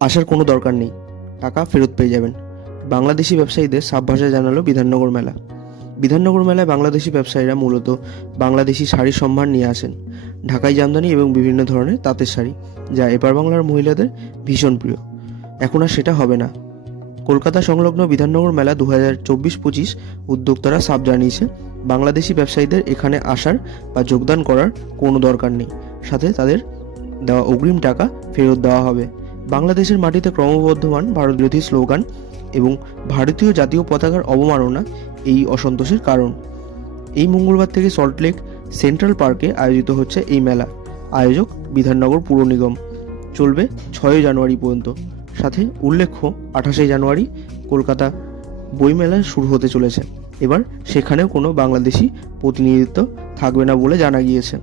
আসার কোনো দরকার নেই, টাকা ফেরত পেয়ে যাবেন। বাংলাদেশি ব্যবসায়ীদের সাফ ভাষায় জানালো বিধাননগর মেলা। বিধাননগর মেলায় বাংলাদেশি ব্যবসায়ীরা মূলত বাংলাদেশি শাড়ির সম্ভার নিয়ে আসেন। ঢাকাই জামদানি এবং বিভিন্ন ধরনের তাঁতের শাড়ি, যা এপার বাংলার মহিলাদের ভীষণ প্রিয়। এখন আর সেটা হবে না। কলকাতা সংলগ্ন বিধাননগর মেলা 2024-25 উদ্যোক্তারা সাফ জানিয়েছে, বাংলাদেশি ব্যবসায়ীদের এখানে আসার বা যোগদান করার কোনো দরকার নেই, সাথে তাদের দেওয়া অগ্রিম টাকা ফেরত দেওয়া হবে। বাংলাদেশের মাটিতে ক্রমবর্ধমান ভারতবিরোধী স্লোগান এবং ভারতীয় জাতীয় পতাকার অবমাননা এই অসন্তোষের কারণ। এই মঙ্গলবার থেকে সল্টলেক সেন্ট্রাল পার্কে আয়োজিত হচ্ছে এই মেলা। আয়োজক বিধাননগর পুর নিগম। চলবে 6 জানুয়ারি পর্যন্ত। সাথে উল্লেখ্য, 28 জানুয়ারি কলকাতা বইমেলা শুরু হতে চলেছে। এবার সেখানেও কোনো বাংলাদেশি প্রতিনিধিত্ব থাকবে না বলে জানা গিয়েছে।